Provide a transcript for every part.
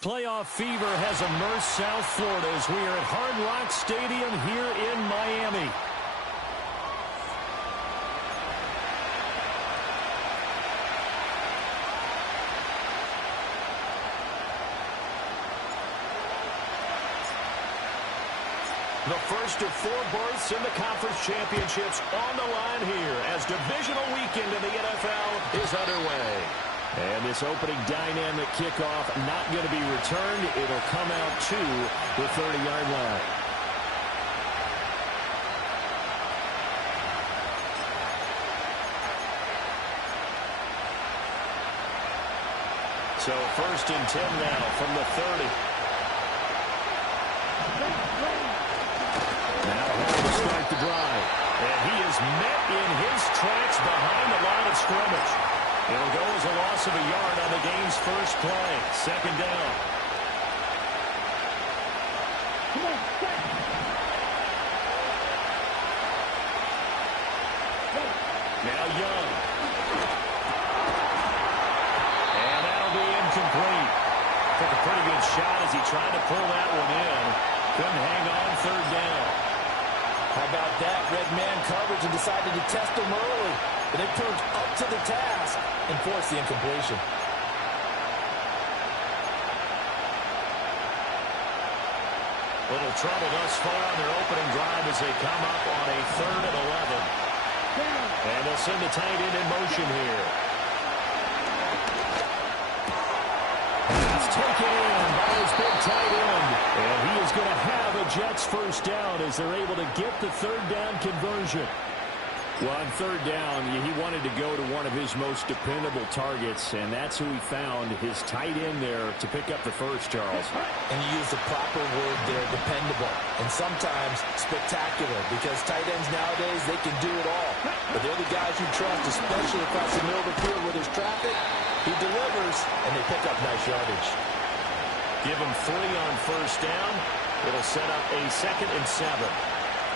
Playoff fever has immersed South Florida as we are at Hard Rock Stadium here in Miami. The first of 4 berths in the conference championships on the line here as divisional weekend in the NFL is underway. And this opening dynamic kickoff not going to be returned. It'll come out to the 30-yard line. So 1st and 10 now from the 30. Now Hall to start the drive. And he is met in his tracks behind the line of scrimmage. It'll go as a loss of a yard on the game's first play. 2nd down. Now Young. And that'll be incomplete. Took a pretty good shot as he tried to pull that one in. Couldn't hang on 3rd down. How about that? Red man coverage and decided to test him early. But they proved up to the task and forced the incompletion. Little trouble thus far on their opening drive as they come up on a 3rd and 11. And they'll send the tight end in motion here. That's taken in by his big tight end. And he is going to have a Jets first down as they're able to get the 3rd down conversion. Well, on 3rd down, he wanted to go to one of his most dependable targets, and that's who he found, his tight end there, to pick up the first, Charles. And you use the proper word there, dependable, and sometimes spectacular, because tight ends nowadays, they can do it all. But they're the guys you trust, especially across the middle of the field where there's traffic. He delivers, and they pick up nice yardage. Give him 3 on 1st down. It'll set up a 2nd and 7.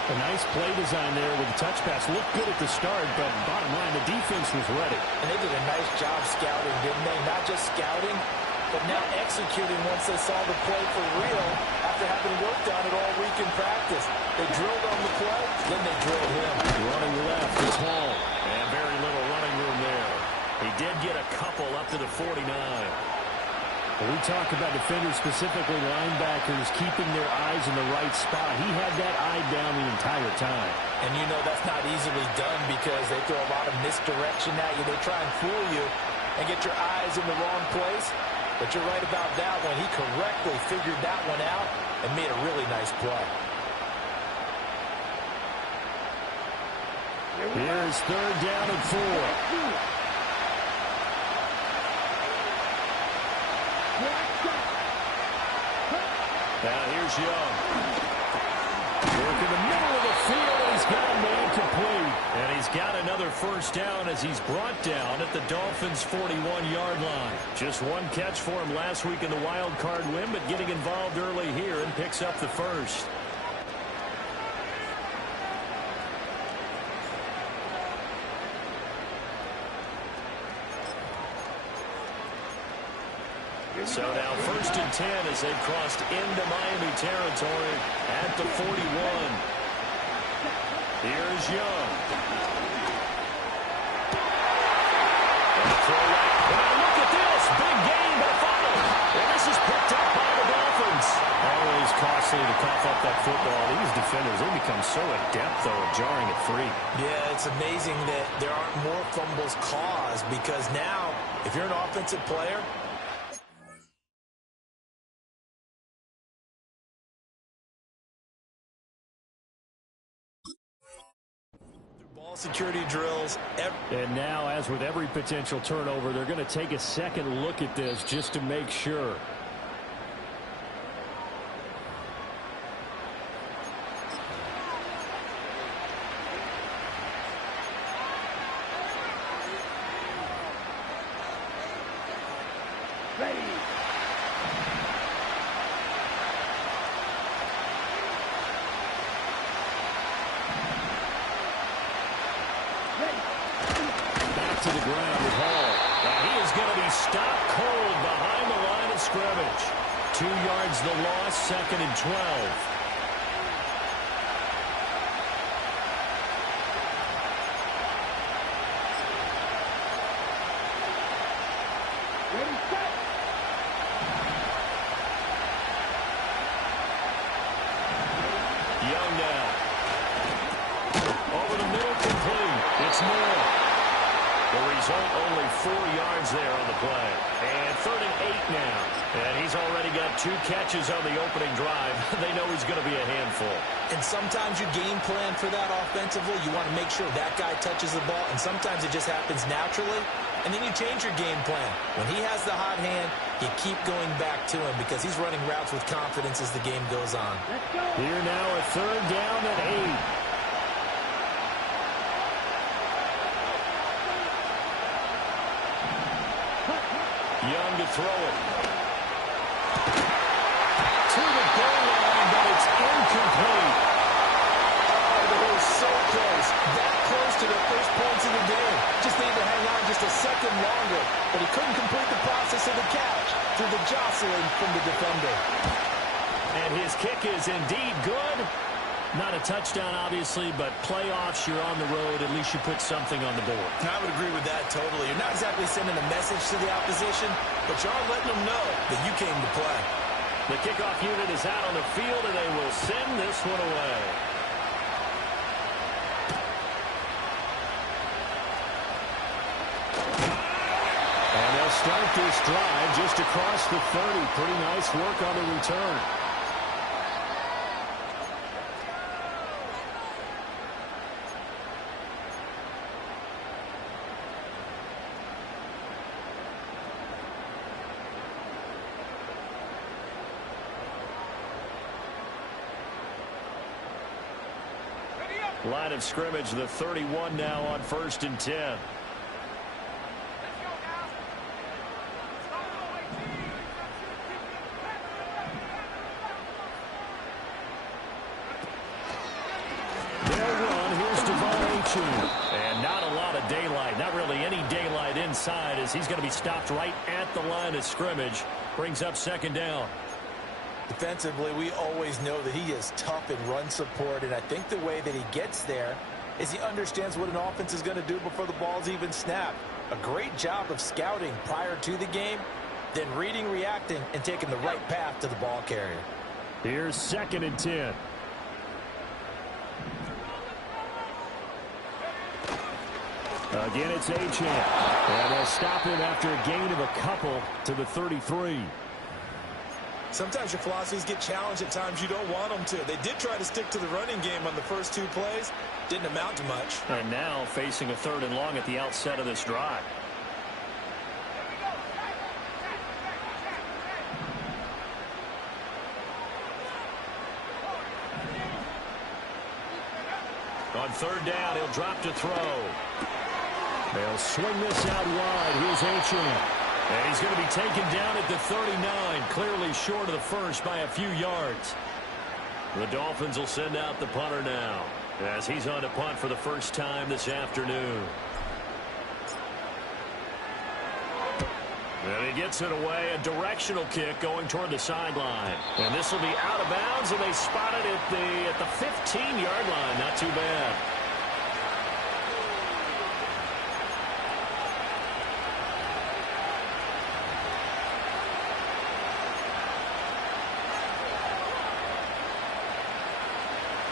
A nice play design there with the touch pass. Looked good at the start, but bottom line, the defense was ready. And they did a nice job scouting, didn't they? Not just scouting, but now executing once they saw the play for real after having worked on it all week in practice. They drilled on the play, then they drilled him. Running left is Hall. And very little running room there. He did get a couple up to the 49. When we talk about defenders, specifically linebackers, keeping their eyes in the right spot, he had that eye down the entire time. And you know that's not easily done because they throw a lot of misdirection at you. They try and fool you and get your eyes in the wrong place. But you're right about that one. He correctly figured that one out and made a really nice play. Here's 3rd down and 4. Now here's Young. Work in the middle of the field, and he's got a man complete. And he's got another first down as he's brought down at the Dolphins' 41-yard line. Just one catch for him last week in the wild card win, but getting involved early here and picks up the first. So now 1st and 10 as they've crossed into Miami territory at the 41. Here's Young. And a throw right. Now look at this. Big gain, but a fumble. And this is picked up by the Dolphins. Always costly to cough up that football. These defenders, they become so adept, though, at jarring at 3. Yeah, it's amazing that there aren't more fumbles caused because now, if you're an offensive player, security drills. And now, as with every potential turnover, they're going to take a second look at this just to make sure. Ready. To the ground with Hall. Now he is going to be stopped cold behind the line of scrimmage. 2 yards the loss, 2nd and 12. Young now. Over the middle, complete. It's Moore. The result, only 4 yards there on the play. And 3rd and 8 now. And he's already got 2 catches on the opening drive. They know he's going to be a handful. And sometimes you game plan for that offensively. You want to make sure that guy touches the ball. And sometimes it just happens naturally. And then you change your game plan. When he has the hot hand, you keep going back to him because he's running routes with confidence as the game goes on. Here now a 3rd down and 8. Young to throw it. To the goal line, but it's incomplete. Oh, they were so close. That close to their first points of the game. Just needed to hang on just a second longer. But he couldn't complete the process of the catch through the jostling from the defender. And his kick is indeed good. Not a touchdown, obviously, but playoffs, you're on the road. At least you put something on the board. I would agree with that totally. You're not exactly sending a message to the opposition, but you are letting them know that you came to play. The kickoff unit is out on the field, and they will send this one away. And they'll start this drive just across the 30. Pretty nice work on the return. Line of scrimmage, the 31 now on 1st and 10. And not a lot of daylight, not really any daylight inside as he's going to be stopped right at the line of scrimmage. Brings up 2nd down. Defensively, we always know that he is tough in run support, and I think the way that he gets there is he understands what an offense is going to do before the ball's even snapped. A great job of scouting prior to the game, then reading, reacting, and taking the right path to the ball carrier. Here's 2nd and 10. Again, it's Achane. And they'll stop him after a gain of a couple to the 33. Sometimes your philosophies get challenged at times you don't want them to. They did try to stick to the running game on the first 2 plays. Didn't amount to much. And now facing a 3rd and long at the outset of this drive. On 3rd down, he'll drop to throw. They'll swing this out wide. Here's Achane. And he's going to be taken down at the 39, clearly short of the first by a few yards. The Dolphins will send out the punter now as he's on to punt for the first time this afternoon. And he gets it away, a directional kick going toward the sideline. And this will be out of bounds, and they spot it at the 15-yard line. Not too bad.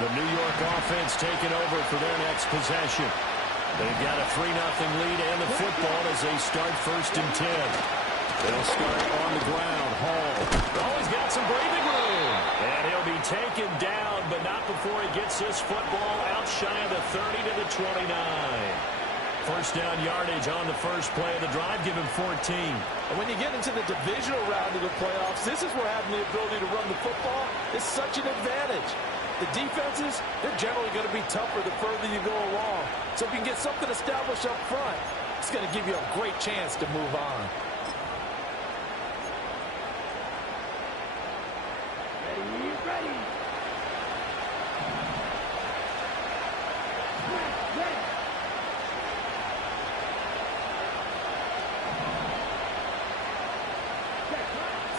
The New York offense taking over for their next possession. They've got a 3-0 lead and the football as they start 1st and 10. They'll start on the ground. Hall. Oh, he's got some breathing room. And he'll be taken down, but not before he gets this football out shy of the 30 to the 29. First down yardage on the first play of the drive. Give him 14. And when you get into the divisional round of the playoffs, this is where having the ability to run the football is such an advantage. The defenses, they're generally going to be tougher the further you go along. So if you can get something established up front, it's going to give you a great chance to move on. Ready.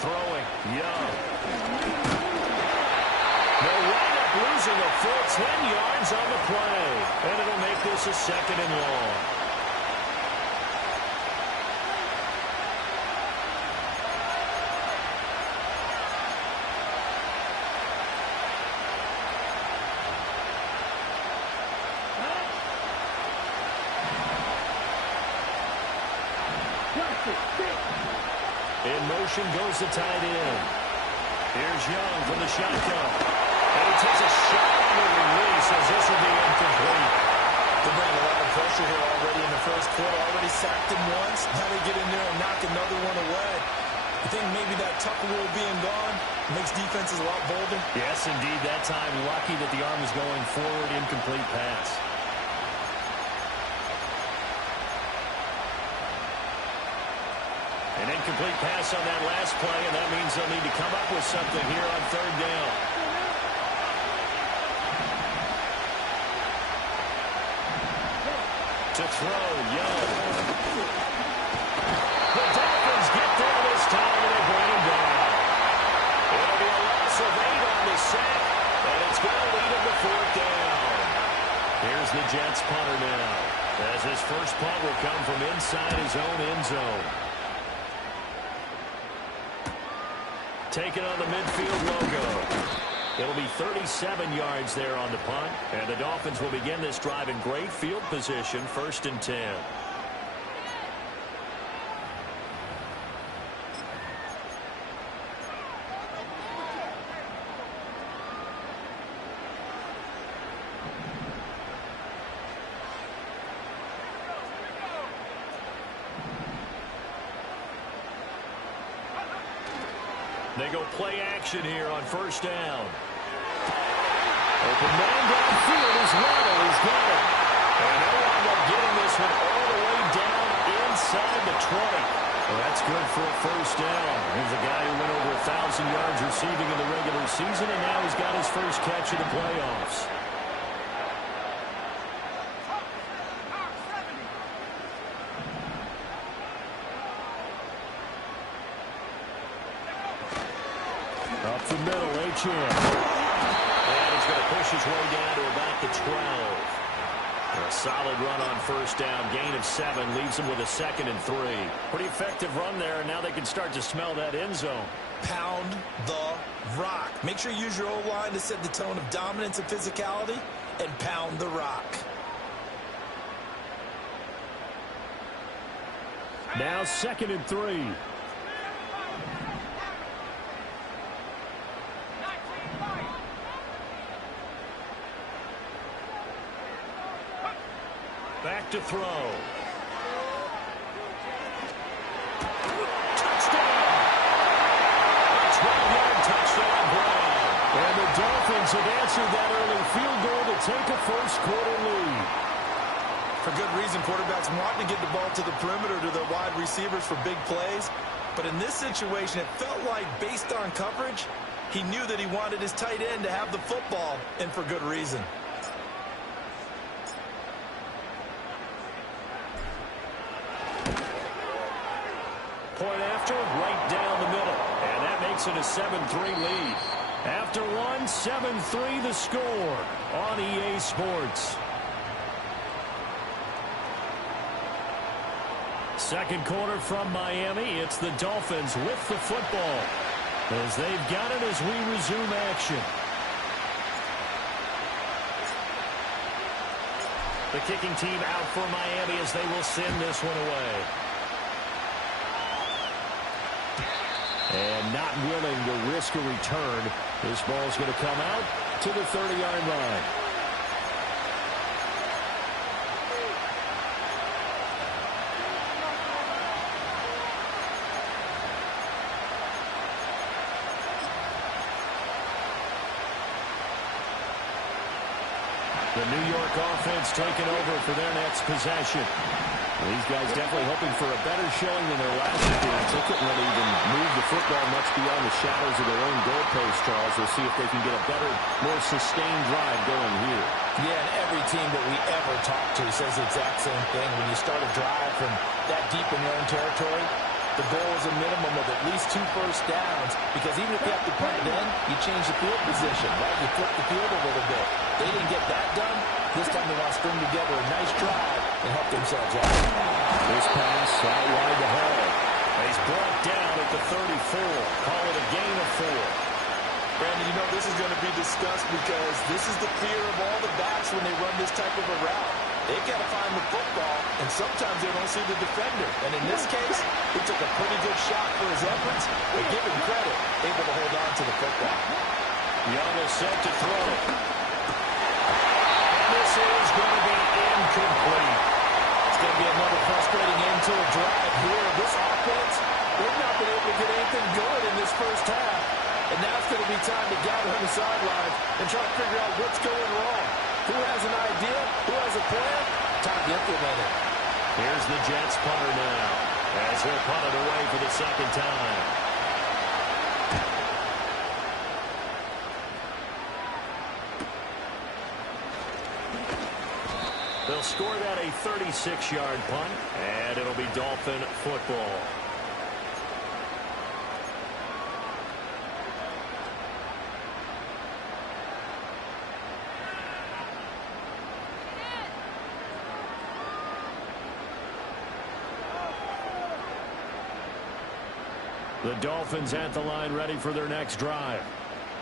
Throwing, Young. losing a full 10 yards on the play. And it'll make this a 2nd and long. In motion goes the tight end. Here's Young from the shotgun. And he takes a shot on the release as this will be incomplete. They're bringing a lot of pressure here already in the first quarter. Already sacked him once. Now they get in there and knock another one away. I think maybe that tuck rule being gone makes defenses a lot bolder. Yes, indeed. That time, lucky that the arm was going forward. Incomplete pass. An incomplete pass on that last play, and that means they'll need to come up with something here on 3rd down. To throw, Young. The Dolphins get there this time, and they bring him down. It'll be a loss of 8 on the sack, and it's going to lead him to 4th down. Here's the Jets punter now, as his first punt will come from inside his own end zone. Taking on the midfield logo. It'll be 37 yards there on the punt, and the Dolphins will begin this drive in great field position, 1st and 10. They go play action here on 1st down. Open man downfield is Waddle. He's got it. And they'll wind up getting this one all the way down inside the 20. Well, that's good for a 1st down. Here's a guy who went over 1,000 yards receiving in the regular season, and now he's got his first catch of the playoffs. Up the middle, H.M. And he's going to push his way down to about the 12. A solid run on 1st down. Gain of 7 leaves him with a 2nd and 3. Pretty effective run there, and now they can start to smell that end zone. Pound the rock. Make sure you use your O-line to set the tone of dominance and physicality, and pound the rock. Now 2nd and 3. Back to throw. Touchdown! 12-yard touchdown Brown. And the Dolphins have answered that early field goal to take a first quarter lead. For good reason, quarterbacks want to get the ball to the perimeter to their wide receivers for big plays. But in this situation, it felt like, based on coverage, he knew that he wanted his tight end to have the football, and for good reason. Point after, right down the middle. And that makes it a 7-3 lead. After one, 7-3 the score on EA Sports. Second quarter from Miami. It's the Dolphins with the football, as they've got it as we resume action. The kicking team out for Miami as they will send this one away. And not willing to risk a return. This ball's going to come out to the 30-yard line. The New York offense taking over for their next possession. These guys definitely hoping for a better showing than their last appearance. They couldn't really even move the football much beyond the shadows of their own goalpost, Charles. We'll see if they can get a better, more sustained drive going here. Yeah, and every team that we ever talk to says the exact same thing. When you start a drive from that deep in your own territory, the goal is a minimum of at least 2 first downs, because even if you have to punt it in, you change the field position, right? You flip the field a little bit. They didn't get that done. This time they want to string together a nice drive and help themselves out. This pass out wide to Hall. He's brought down at the 34. Call it a gain of 4. Brandon, you know this is going to be discussed because this is the fear of all the backs when they run this type of a route. They've got to find the football, and sometimes they don't see the defender. And in this case, he took a pretty good shot for his efforts, but give him credit, able to hold on to the football. Young is set to throw. And this is going to be incomplete. It's going to be another frustrating end to a drive here. This offense, they've not been able to get anything going in this first half. And now it's going to be time to gather on the sidelines and try to figure out what's going wrong. Who has an idea? Who has a plan? Time to implement it. Here's the Jets punter now, as he'll punt it away for the second time. They'll score that a 36-yard punt, and it'll be Dolphin football. The Dolphins at the line, ready for their next drive.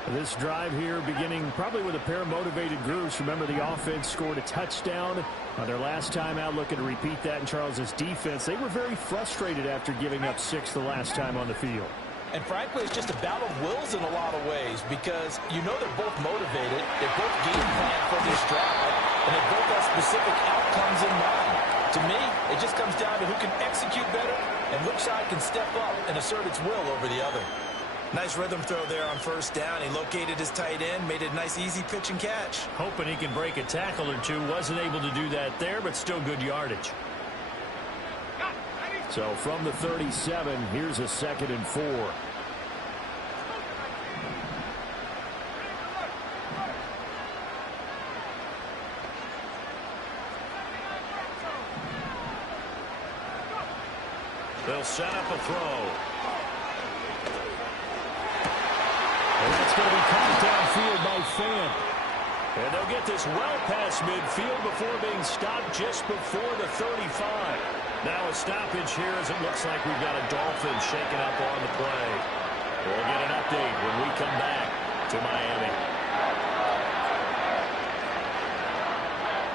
This drive here beginning probably with a pair of motivated groups. Remember, the offense scored a touchdown on their last time out, looking to repeat that in Charles's defense. They were very frustrated after giving up 6 the last time on the field. And frankly, it's just a battle of wills in a lot of ways, because you know they're both motivated, they're both game plan for this drive, and they both have specific outcomes in mind. To me, it just comes down to who can execute better and which side can step up and assert its will over the other. Nice rhythm throw there on first down. He located his tight end, made a nice easy pitch and catch. Hoping he can break a tackle or two. Wasn't able to do that there, but still good yardage. So from the 37, here's a 2nd and 4. They'll set up a throw. And that's going to be caught downfield by Fant. And they'll get this well past midfield before being stopped just before the 35. Now a stoppage here as it looks like we've got a Dolphin shaking up on the play. We'll get an update when we come back to Miami.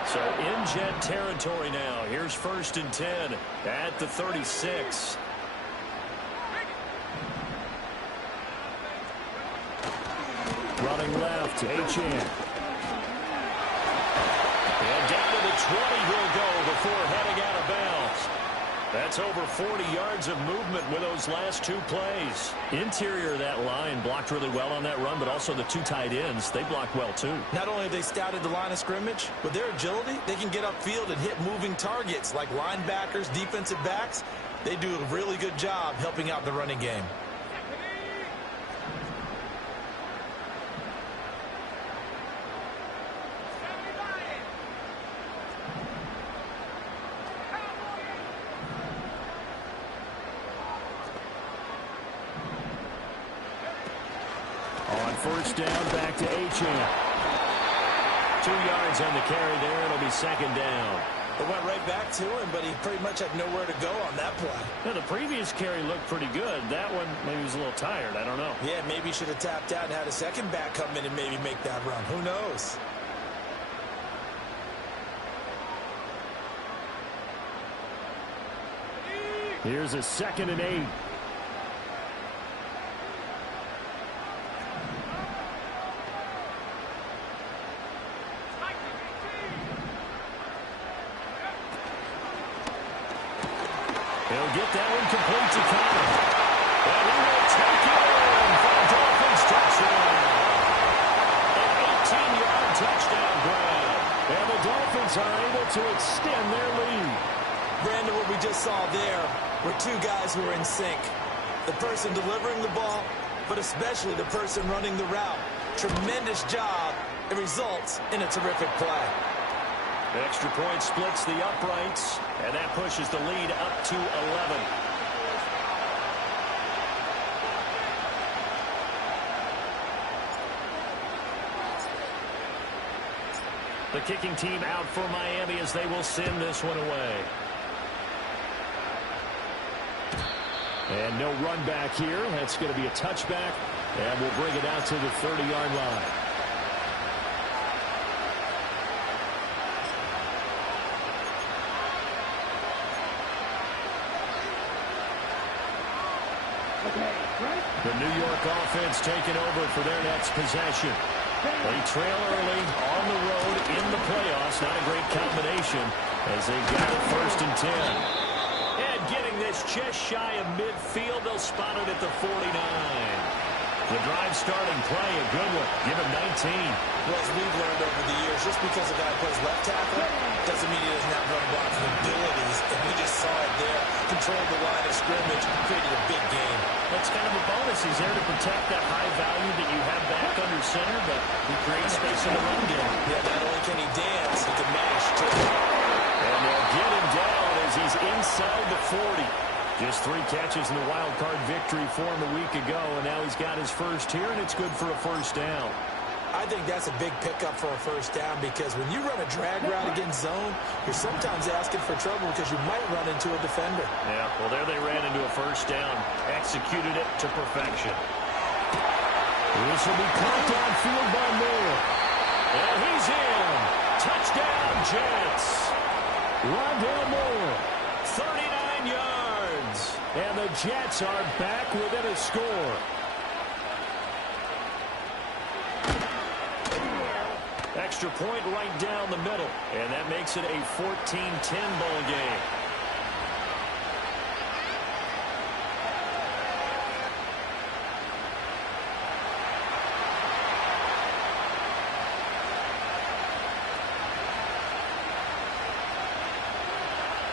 So in Jet territory now. Here's 1st and 10 at the 36. Running left, H.N. And down to the 20 he'll go before heading out of bounds. That's over 40 yards of movement with those last 2 plays. Interior of that line blocked really well on that run, but also the 2 tight ends, they blocked well too. Not only have they scouted the line of scrimmage, with their agility, they can get upfield and hit moving targets like linebackers, defensive backs. They do a really good job helping out the running game. First down, back to H.N. 2 yards on the carry there. It'll be 2nd down. It went right back to him, but he pretty much had nowhere to go on that play. Now, the previous carry looked pretty good. That one, maybe he was a little tired. I don't know. Yeah, maybe he should have tapped out and had a second back come in and maybe make that run. Who knows? Here's a 2nd and 8. He'll get that one complete to Connor. And he will take it in for a Dolphins touchdown. An 18-yard touchdown grab. And the Dolphins are able to extend their lead. Brandon, what we just saw there were 2 guys who were in sync. The person delivering the ball, but especially the person running the route. Tremendous job. It results in a terrific play. Extra point splits the uprights, and that pushes the lead up to 11. The kicking team out for Miami as they will send this one away. And no run back here. That's going to be a touchback, and we'll bring it out to the 30-yard line. The New York offense taking over for their next possession. They trail early on the road in the playoffs. Not a great combination as they've got it 1st and 10. And getting this just shy of midfield, they'll spot it at the 49. The drive starting play, a good one. Give him 19. Well, as we've learned over the years, just because a guy plays left tackle doesn't mean he doesn't have run blocking abilities. And we just saw it there. Controlled the line of scrimmage, created a big game. That's kind of a bonus. He's there to protect that high value that you have back under center, but he creates space in the run game. Yeah, not only can he dance, he can mash, too. And they'll get him down as he's inside the 40. Just 3 catches in the wild card victory for him a week ago, and now he's got his first here, and it's good for a first down. I think that's a big pickup for a first down because when you run a drag route against zone, you're sometimes asking for trouble because you might run into a defender. Yeah, well, there they ran into a first down. Executed it to perfection. This will be caught downfield by Moore. And he's in. Touchdown, Jets. Rondale Moore, 39 yards. And the Jets are back within a score. Extra point right down the middle. And that makes it a 14-10 ball game.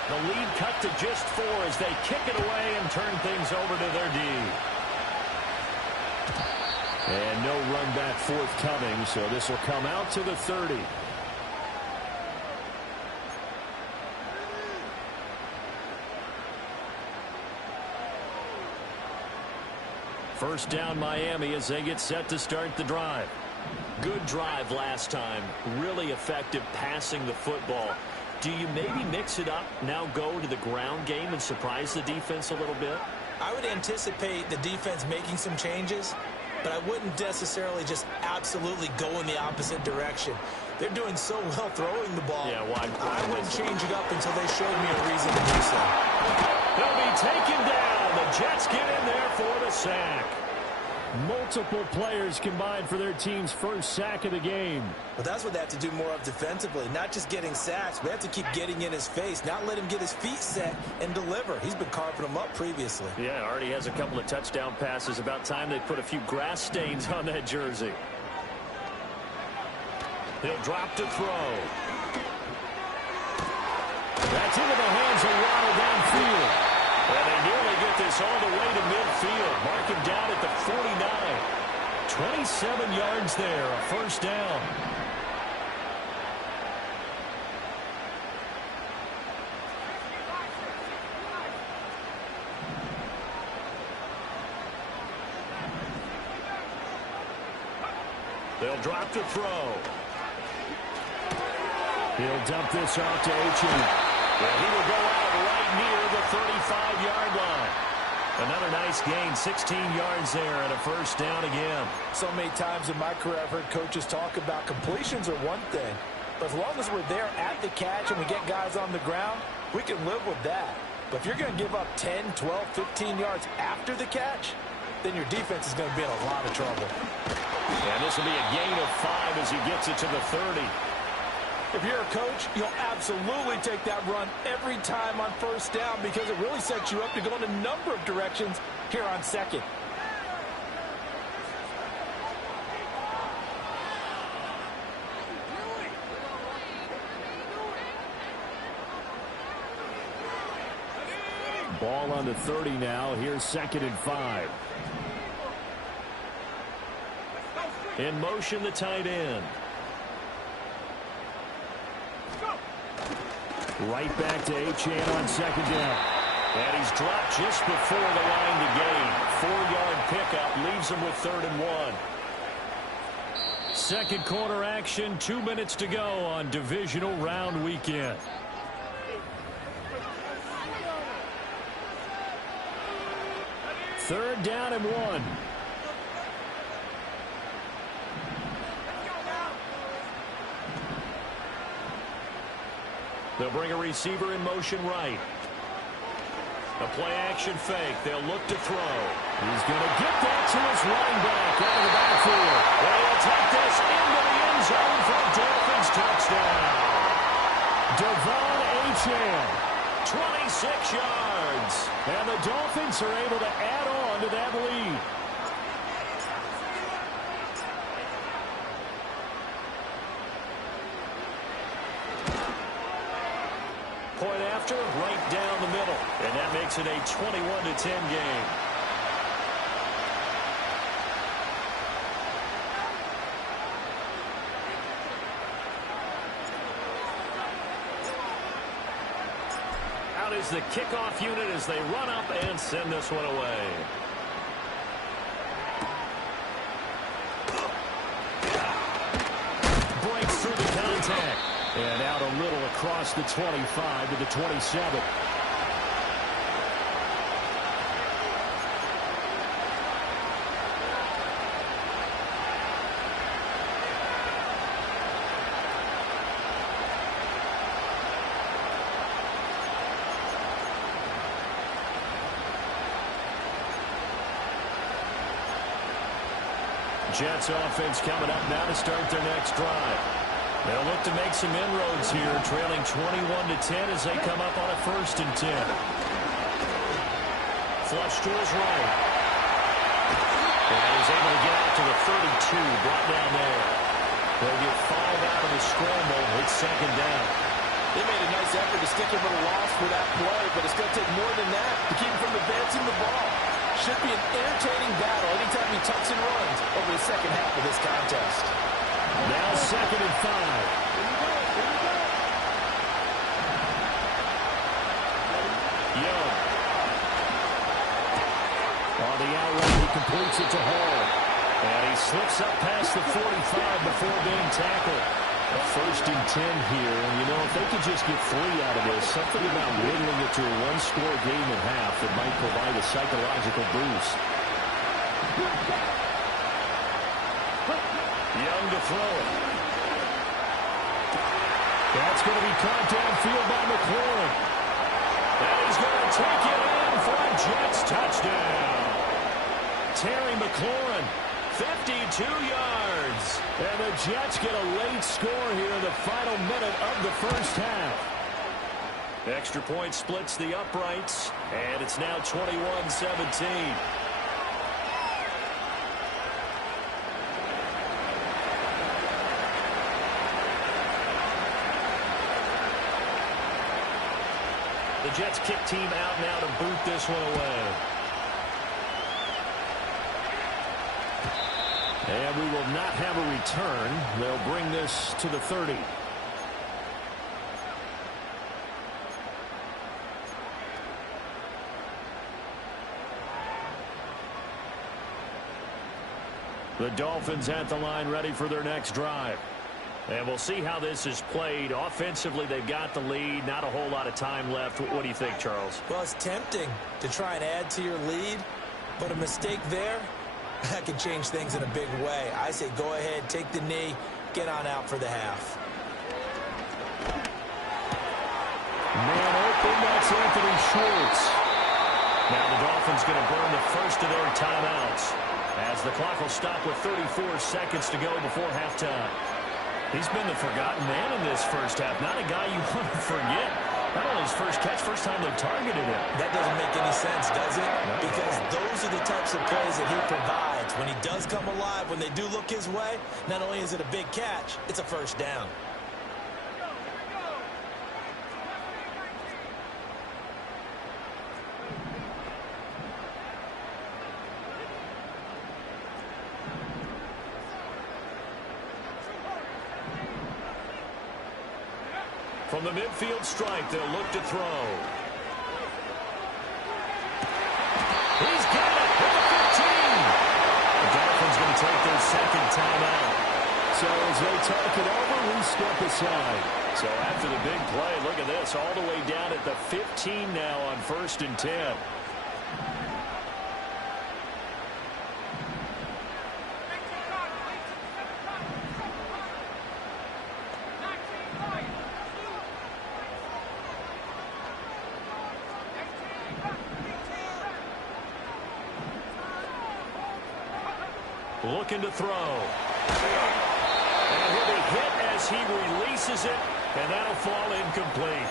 The lead cut to just 4 as they kick it away and turn things over to their D. And no run back forthcoming, so this will come out to the 30. First down Miami as they get set to start the drive. Good drive last time. Really effective passing the football. Do you maybe mix it up, now go to the ground game and surprise the defense a little bit? I would anticipate the defense making some changes, but I wouldn't necessarily just absolutely go in the opposite direction. They're doing so well throwing the ball. Yeah, wide. I wouldn't change it up until they showed me a reason to do so. They'll be taken down. The Jets get in there for the sack. Multiple players combined for their team's first sack of the game. But that's what they have to do more of defensively, not just getting sacks. We have to keep getting in his face, not let him get his feet set and deliver. He's been carving them up previously. Yeah, already has a couple of touchdown passes. About time they put a few grass stains on that jersey. He'll drop to throw. That's into the hands of Waddle downfield. And they nearly get this all the way to midfield. Mark him down at the 49. 27 yards there, a first down. They'll drop to throw. He'll dump this off to Achane. And he will go out right near the 35-yard line. Another nice gain, 16 yards there, and a first down again. So many times in my career I've heard coaches talk about completions are one thing, but as long as we're there at the catch and we get guys on the ground, we can live with that. But if you're going to give up 10, 12, 15 yards after the catch, then your defense is going to be in a lot of trouble. And this will be a gain of 5 as he gets it to the 30. If you're a coach, you'll absolutely take that run every time on first down because it really sets you up to go in a number of directions here on second. Ball on the 30 now. Here's 2nd and 5. In motion, the tight end. Right back to Achane on 2nd down. And he's dropped just before the line to gain. 4-yard pickup leaves him with 3rd and 1. Second quarter action, 2 minutes to go on divisional round weekend. Third down and 1. They'll bring a receiver in motion right. A play-action fake. They'll look to throw. He's going to get that to his running back out of the backfield. And he'll take this into the end zone for a Dolphins touchdown. Devon Achane, 26 yards. And the Dolphins are able to add on to that lead. Point after, right down the middle. And that makes it a 21-10 game. Out is the kickoff unit as they run up and send this one away. Breaks through the contact. And out a little across the 25 to the 27. Jets offense coming up now to start their next drive. They'll look to make some inroads here, trailing 21-10 as they come up on a 1st and 10. Flush to his right. And he's able to get out to the 32, brought down there. They'll get 5 out of the scramble. It's 2nd down. They made a nice effort to stick him with a loss for that play, but it's going to take more than that to keep him from advancing the ball. Should be an entertaining battle anytime he tucks and runs over the second half of this contest. Now 2nd and 5. Young. On the outrun, he completes it to Hall. And he slips up past the 45 before being tackled. A 1st and 10 here. And, you know, if they could just get 3 out of this, something about whittling it to a 1-score game at half that might provide a psychological boost. Young to throw it. That's going to be caught downfield by McLaurin. And he's going to take it in for a Jets touchdown. Terry McLaurin, 52 yards. And the Jets get a late score here in the final minute of the 1st half. Extra point splits the uprights, and it's now 21-17. The Jets kick team out now to boot this one away. And we will not have a return. They'll bring this to the 30. The Dolphins at the line ready for their next drive. And we'll see how this is played. Offensively, they've got the lead. Not a whole lot of time left. What do you think, Charles? Well, it's tempting to try and add to your lead, but a mistake there, that can change things in a big way. I say go ahead, take the knee, get on out for the half. Man open, that's Anthony Schwartz. Now the Dolphins going to burn the first of their timeouts as the clock will stop with 34 seconds to go before halftime. He's been the forgotten man in this first half. Not a guy you want to forget. Not only his first catch, first time they've targeted him. That doesn't make any sense, does it? No. Because those are the types of plays that he provides. When he does come alive, when they do look his way, not only is it a big catch, it's a 1st down. From the midfield strike, they'll look to throw. He's got it at the 15. The Dolphins going to take their 2nd timeout. So as they talk it over, we step aside. So after the big play, look at this, all the way down at the 15 now on 1st and 10. Looking to throw. And he'll be hit as he releases it, and that'll fall incomplete.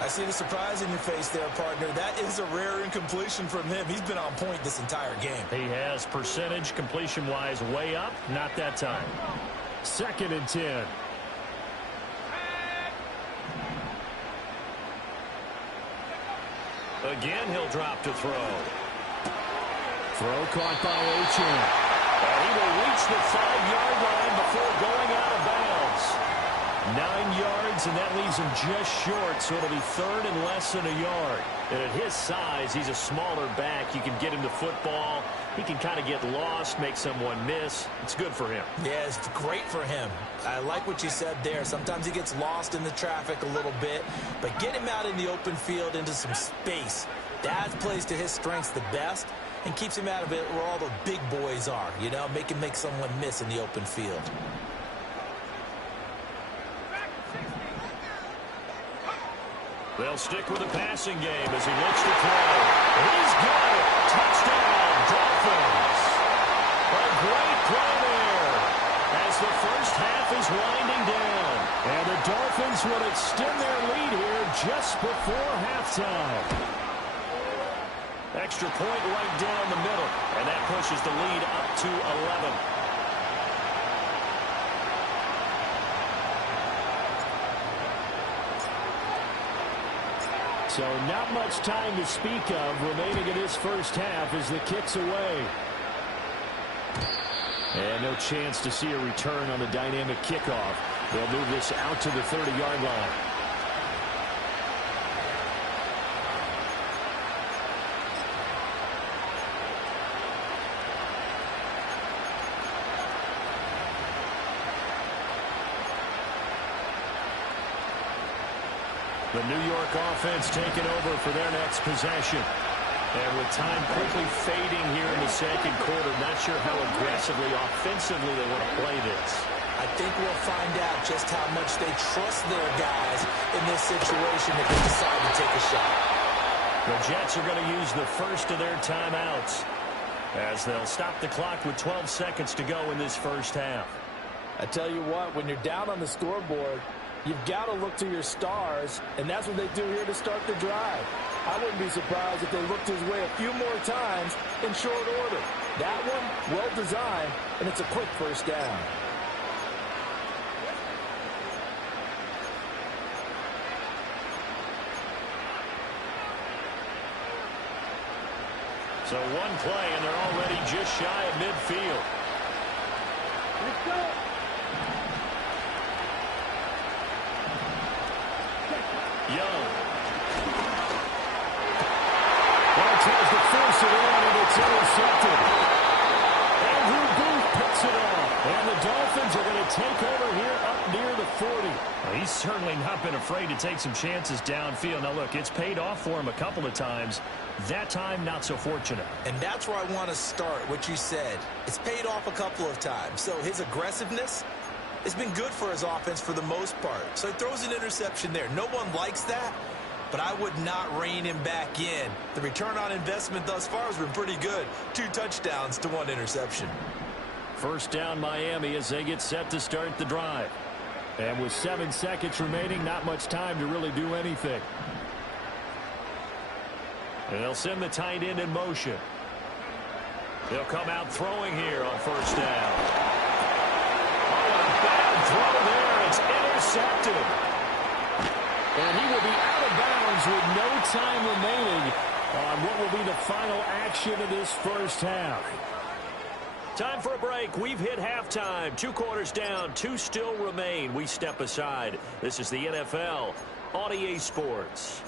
I see the surprise in your face there, partner. That is a rare incompletion from him. He's been on point this entire game. He has percentage completion-wise way up. Not that time. 2nd and 10. Again, he'll drop to throw. Throw caught by Achane. And he will reach the 5-yard line before going out of bounds. 9 yards, and that leaves him just short, so it'll be 3rd and less than a yard. And at his size, he's a smaller back. You can get him the football. He can kind of get lost, make someone miss. It's good for him. Yeah, it's great for him. I like what you said there. Sometimes he gets lost in the traffic a little bit, but get him out in the open field into some space. That plays to his strengths the best and keeps him out of it where all the big boys are, you know, make someone miss in the open field. They'll stick with the passing game as he looks to throw. He's got it. Touchdown, Dolphins. A great play there as the first half is winding down. And the Dolphins will extend their lead here just before halftime. Extra point right down the middle, and that pushes the lead up to 11. So not much time to speak of remaining in this first half as the kick's away. And no chance to see a return on the dynamic kickoff. They'll move this out to the 30-yard line. The New York offense taking over for their next possession. And with time quickly fading here in the second quarter, not sure how aggressively, offensively they want to play this. I think we'll find out just how much they trust their guys in this situation if they decide to take a shot. The Jets are going to use the first of their timeouts as they'll stop the clock with 12 seconds to go in this first half. I tell you what, when you're down on the scoreboard, you've got to look to your stars, and that's what they do here to start the drive. I wouldn't be surprised if they looked his way a few more times in short order. That one, well designed, and it's a quick first down. So one play, and they're already just shy of midfield. Let's go. Young. Well, tries to force it in, and it's intercepted. Andrew Booth picks it off. And the Dolphins are going to take over here up near the 40. Well, he's certainly not been afraid to take some chances downfield. Now, look, it's paid off for him a couple of times. That time, not so fortunate. And that's where I want to start, what you said. It's paid off a couple of times. So his aggressiveness has been good for his offense for the most part. So he throws an interception there. No one likes that, but I would not rein him back in. The return on investment thus far has been pretty good. 2 touchdowns to 1 interception. First down, Miami, as they get set to start the drive. And with 7 seconds remaining, not much time to really do anything. And they'll send the tight end in motion. They'll come out throwing here on first down. Oh, and a bad throw there. It's intercepted. And he will be out of bounds with no time remaining on what will be the final action of this first half. Time for a break. We've hit halftime. 2 quarters down. 2 still remain. We step aside. This is the NFL on EA Sports.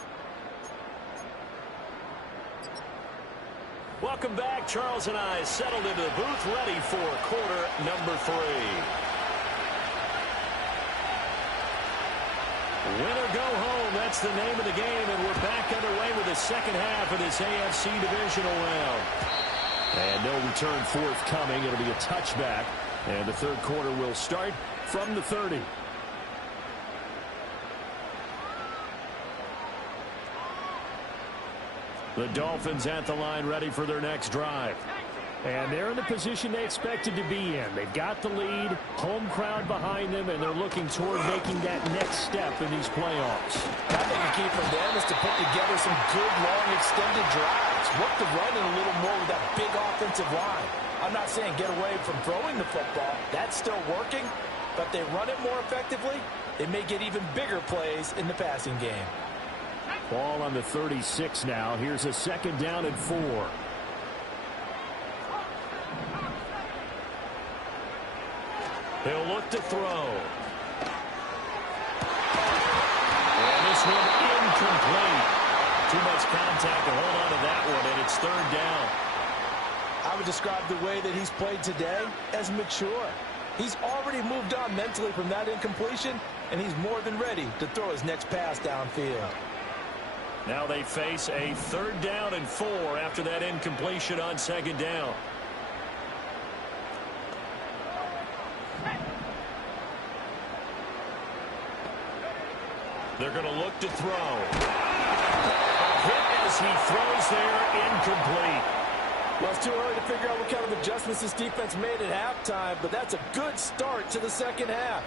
Welcome back. Charles and I settled into the booth, ready for quarter number 3. Win or go home, that's the name of the game, and we're back underway with the second half of this AFC divisional round. And no return forthcoming. It'll be a touchback, and the third quarter will start from the 30. The Dolphins at the line, ready for their next drive. And they're in the position they expected to be in. They've got the lead, home crowd behind them, and they're looking toward making that next step in these playoffs. I think the key for them is to put together some good, long, extended drives. Work the running a little more with that big offensive line. I'm not saying get away from throwing the football. That's still working. But they run it more effectively, they may get even bigger plays in the passing game. Ball on the 36 now. Here's a second down and 4. He'll look to throw. And this one incomplete. Too much contact to hold on to that one, and it's third down. I would describe the way that he's played today as mature. He's already moved on mentally from that incompletion, and he's more than ready to throw his next pass downfield. Now they face a third down and 4 after that incompletion on second down. They're going to look to throw. A hit as he throws there, incomplete. Well, it's too early to figure out what kind of adjustments this defense made at halftime, but that's a good start to the second half.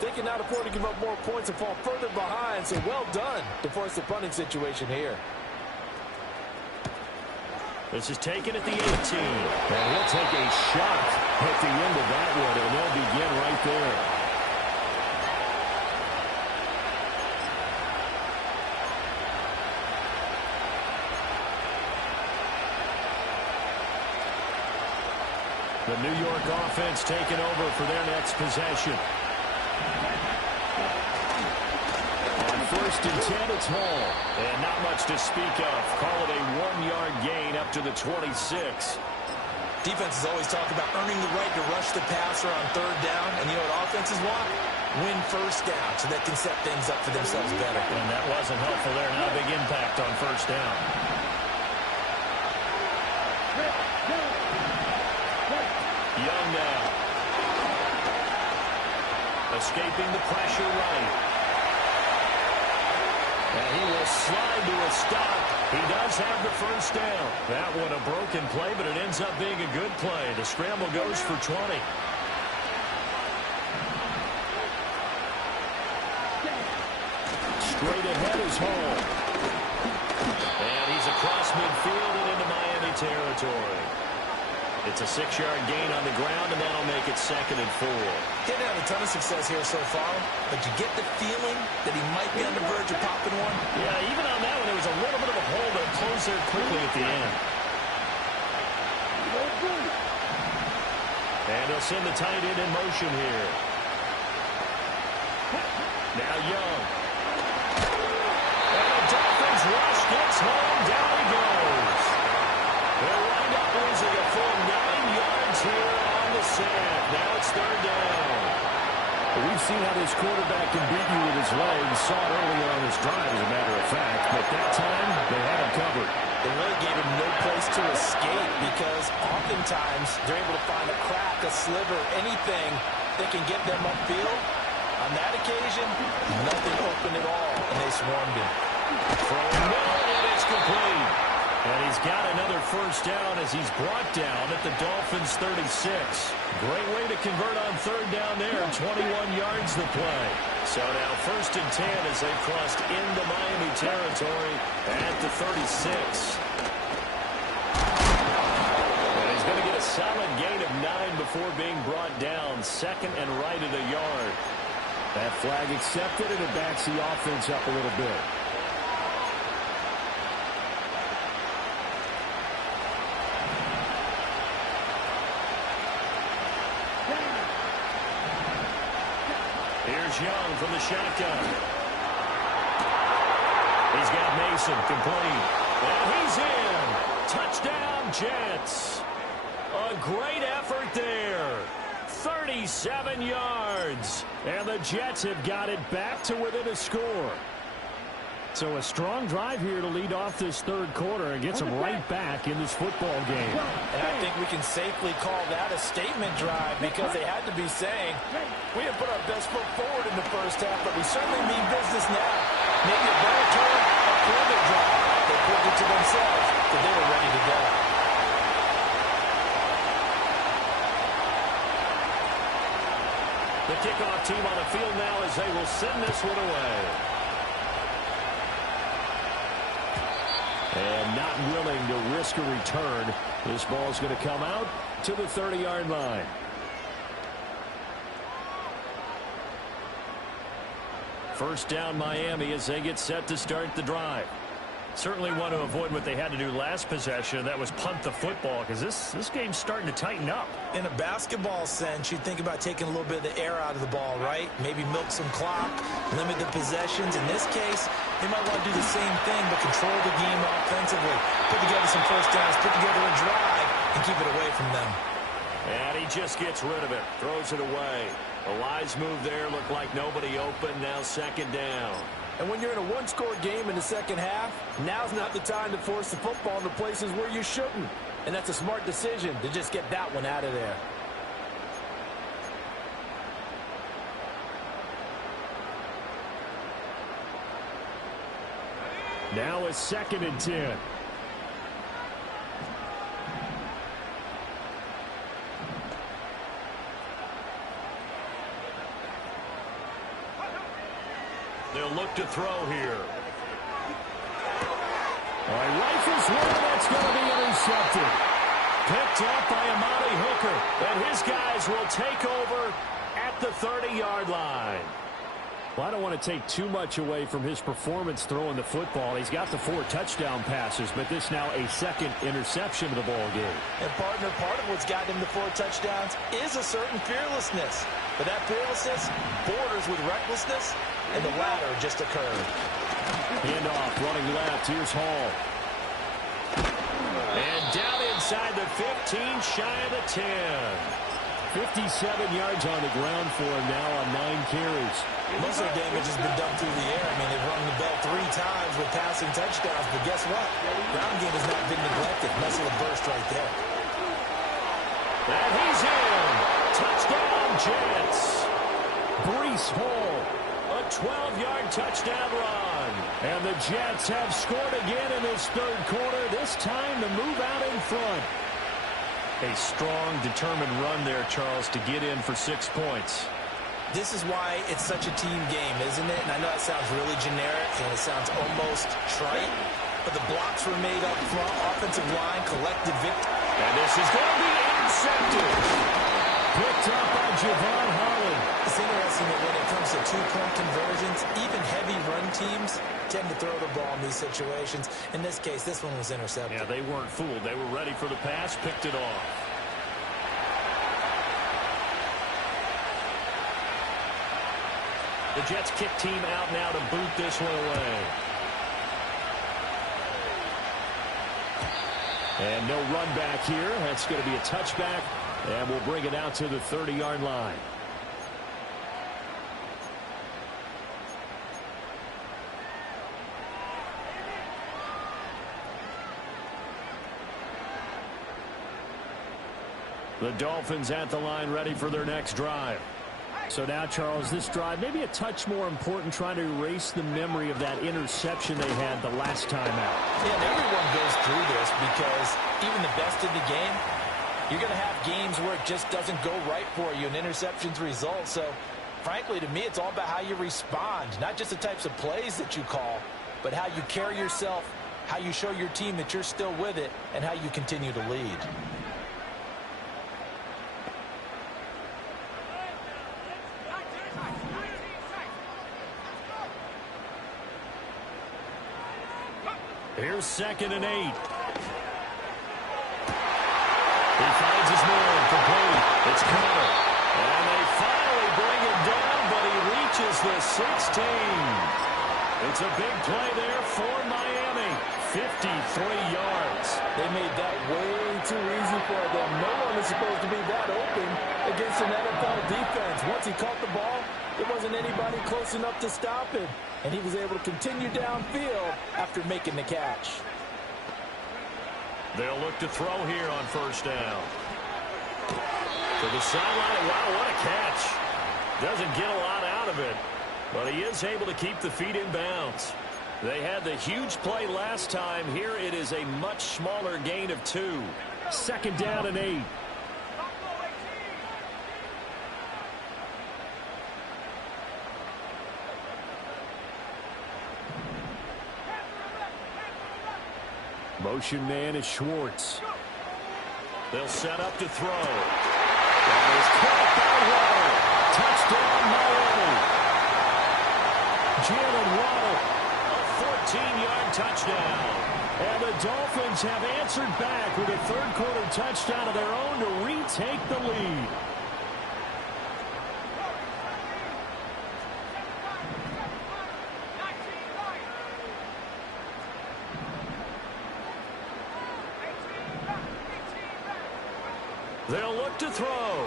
They cannot afford to give up more points and fall further behind, so well done to force the punting situation here. This is taken at the 18. And he'll take a shot at the end of that one, and they'll begin right there. The New York offense taking over for their next possession. On first and 10, it's Hall. And not much to speak of. Call it a 1-yard gain up to the 26. Defenses always talk about earning the right to rush the passer on third down. And you know what offenses want? Win first down so they can set things up for themselves better. And that wasn't helpful there. Not a big impact on first down. Young now. Escaping the pressure right. And he will slide to a stop. He does have the first down. That one a broken play, but it ends up being a good play. The scramble goes for 20. Straight ahead is Hall. And he's across midfield and into Miami territory. It's a 6-yard gain on the ground, and that'll make it second and 4. Didn't have a ton of success here so far, but you get the feeling that he might be on the verge of popping one. Yeah, even on that one, there was a little bit of a hole that closed there quickly at the end. And he'll send the tight end in motion here. Now Young. And the Dolphins rush gets home. Down he goes. They'll wind up losing a full 9 yards here on the sand. Now it's third down. We've seen how this quarterback can beat you with his legs. Saw it earlier on this drive, as a matter of fact. But that time, they had him covered. They really gave him no place to escape because oftentimes they're able to find a crack, a sliver, anything that can get them upfield. On that occasion, nothing open at all, and they swarmed him. From and it's complete. And he's got another first down as he's brought down at the Dolphins' 36. Great way to convert on third down there. 21 yards the play. So now first and 10 as they've crossed into Miami territory at the 36. And he's going to get a solid gain of 9 before being brought down. Second and right at a yard. That flag accepted, and it backs the offense up a little bit. Here's Young from the shotgun. He's got Mason complete. And he's in. Touchdown, Jets. A great effort there. 37 yards. And the Jets have got it back to within a score. So a strong drive here to lead off this third quarter and gets them right back in this football game. And I think we can safely call that a statement drive because they had to be saying, we have put our best foot forward in the first half, but we certainly mean business now. Maybe a better term, a further drive. They proved it to themselves that they were ready to go. The kickoff team on the field now as they will send this one away. And not willing to risk a return. This ball is going to come out to the 30-yard line. First down Miami as they get set to start the drive. Certainly want to avoid what they had to do last possession. That was punt the football because this game's starting to tighten up. In a basketball sense, you think about taking a little bit of the air out of the ball, right? Maybe milk some clock, limit the possessions. In this case, they might want to do the same thing but control the game offensively. Put together some first downs, put together a drive, and keep it away from them. And he just gets rid of it, throws it away. A wise move there, looked like nobody open, now second down. And when you're in a one-score game in the second half, now's not the time to force the football into places where you shouldn't. And that's a smart decision to just get that one out of there. Now it's 2nd and 10. They'll look to throw here. All right, rifles one, that's going to be intercepted. Picked up by Amani Hooker. And his guys will take over at the 30-yard line. Well, I don't want to take too much away from his performance throwing the football. He's got the 4 touchdown passes, but this now a second interception of the ball game. And, partner, part of what's gotten him to 4 touchdowns is a certain fearlessness. But that fearlessness borders with recklessness, and the latter just occurred. Handoff, running left. Here's Hall. And down inside the 15, shy of the 10. 57 yards on the ground for him now on 9 carries. Most of the damage has been done through the air. I mean, they've rung the bell 3 times with passing touchdowns, but guess what? Ground game has not been neglected. Nice little burst right there. And he's in. Touchdown, Jets. Breece Hall, a 12-yard touchdown run. And the Jets have scored again in this third quarter, this time to move out in front. A strong, determined run there, Charles, to get in for 6 points. This is why it's such a team game, isn't it? And I know that sounds really generic and it sounds almost trite, but the blocks were made up front, offensive line, collective victory. And this is going to be intercepted. Picked up by Javon Holland. It's interesting that when it comes to 2-point conversions, even heavy run teams tend to throw the ball in these situations. In this case, this one was intercepted. Yeah, they weren't fooled. They were ready for the pass, picked it off. The Jets kick team out now to boot this one away. And no run back here. That's going to be a touchback, and we'll bring it out to the 30-yard line. The Dolphins at the line ready for their next drive. So now, Charles, this drive maybe a touch more important, trying to erase the memory of that interception they had the last time out. Yeah, and everyone goes through this because even the best in the game, you're going to have games where it just doesn't go right for you and interceptions result. So, frankly, to me, it's all about how you respond, not just the types of plays that you call, but how you carry yourself, how you show your team that you're still with it, and how you continue to lead. Here's 2nd and 8. He finds his man for Payne. It's Connor. And they finally bring him down, but he reaches the 16. It's a big play there for Miami. 53 yards. They made that way too easy for them. No one is supposed to be that open against an NFL defense. Once he caught the ball, there wasn't anybody close enough to stop him. And he was able to continue downfield after making the catch. They'll look to throw here on first down. To the sideline. Wow, what a catch. Doesn't get a lot out of it, but he is able to keep the feet in bounds. They had the huge play last time. Here it is a much smaller gain of 2. Second down and 8. Motion man is Schwartz. They'll set up to throw. That is caught by Waddle. Touchdown, Miami. Jalen Waddle, a 14-yard touchdown. And the Dolphins have answered back with a third-quarter touchdown of their own to retake the lead. They'll look to throw.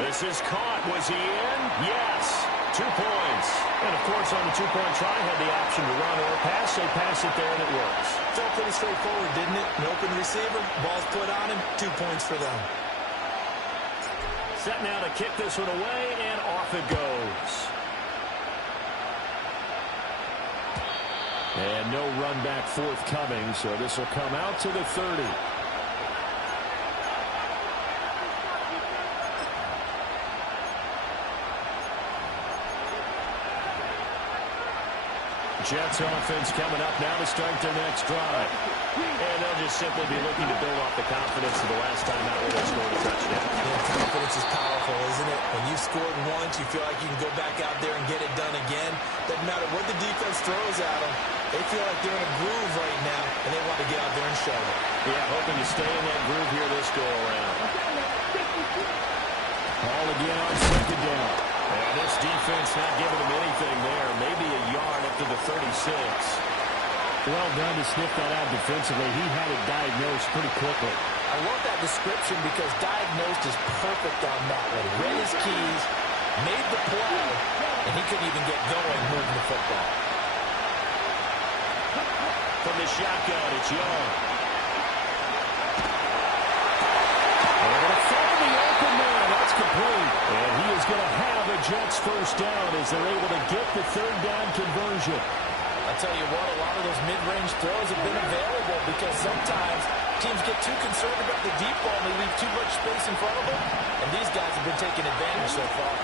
This is caught. Was he in? Yes. 2 points. And, of course, on the two-point try, had the option to run or pass. They pass it there, and it works. Felt pretty straightforward, didn't it? An open receiver, ball's put on him, 2 points for them. Set now to kick this one away, and off it goes. And no run back forthcoming, so this will come out to the 30. Jets offense coming up now to start their next drive. And they'll just simply be looking to build off the confidence of the last time out where they scored a touchdown. Yeah, confidence is powerful, isn't it? When you've scored once, you feel like you can go back out there and get it done again. Doesn't matter what the defense throws at them. They feel like they're in a groove right now, and they want to get out there and show it. Yeah, hoping to stay in that groove here this go-around. Ball again on second down. And this defense not giving them anything there. Maybe a yard up to the 36. Well done to sniff that out defensively. He had it diagnosed pretty quickly. I love that description because diagnosed is perfect on that one. Read his keys, made the play, and he couldn't even get going moving the football. From the shotgun, it's Young. And they're going to find the open man. That's complete. And he is going to have a Jets first down as they're able to get the third down conversion. I'll tell you what, a lot of those mid-range throws have been available because sometimes teams get too concerned about the deep ball and they leave too much space in front of them. And these guys have been taking advantage so far.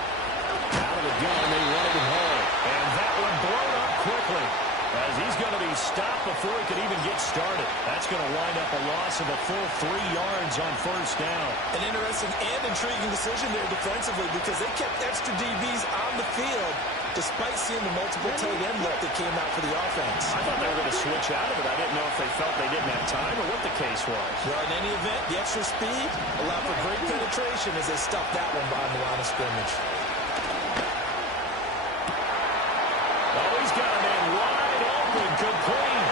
Out of the gun, they run it home. And that one blown up quickly as he's going to be stopped before he could even get started. That's going to wind up a loss of a full 3 yards on first down. An interesting and intriguing decision there defensively because they kept extra DBs on the field despite seeing the multiple tight end look that came out for the offense. I thought they were going to switch out of it. I didn't know if they felt they didn't have time or what the case was. Well, in any event, the extra speed allowed for great penetration as they stuffed that one behind the line of scrimmage. Oh, he's got a man wide open, complete.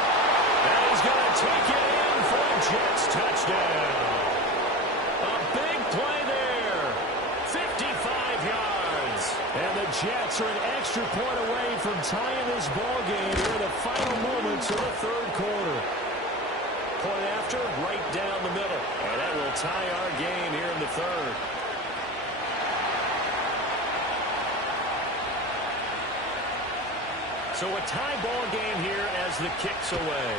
And he's going to take it in for a Jets touchdown. A big play there. 55 yards. And the Jets are an extra point away from tying this ball game here in the final moments of the third quarter. Point after, right down the middle. And that will tie our game here in the third. So a tie ball game here as the kick's away.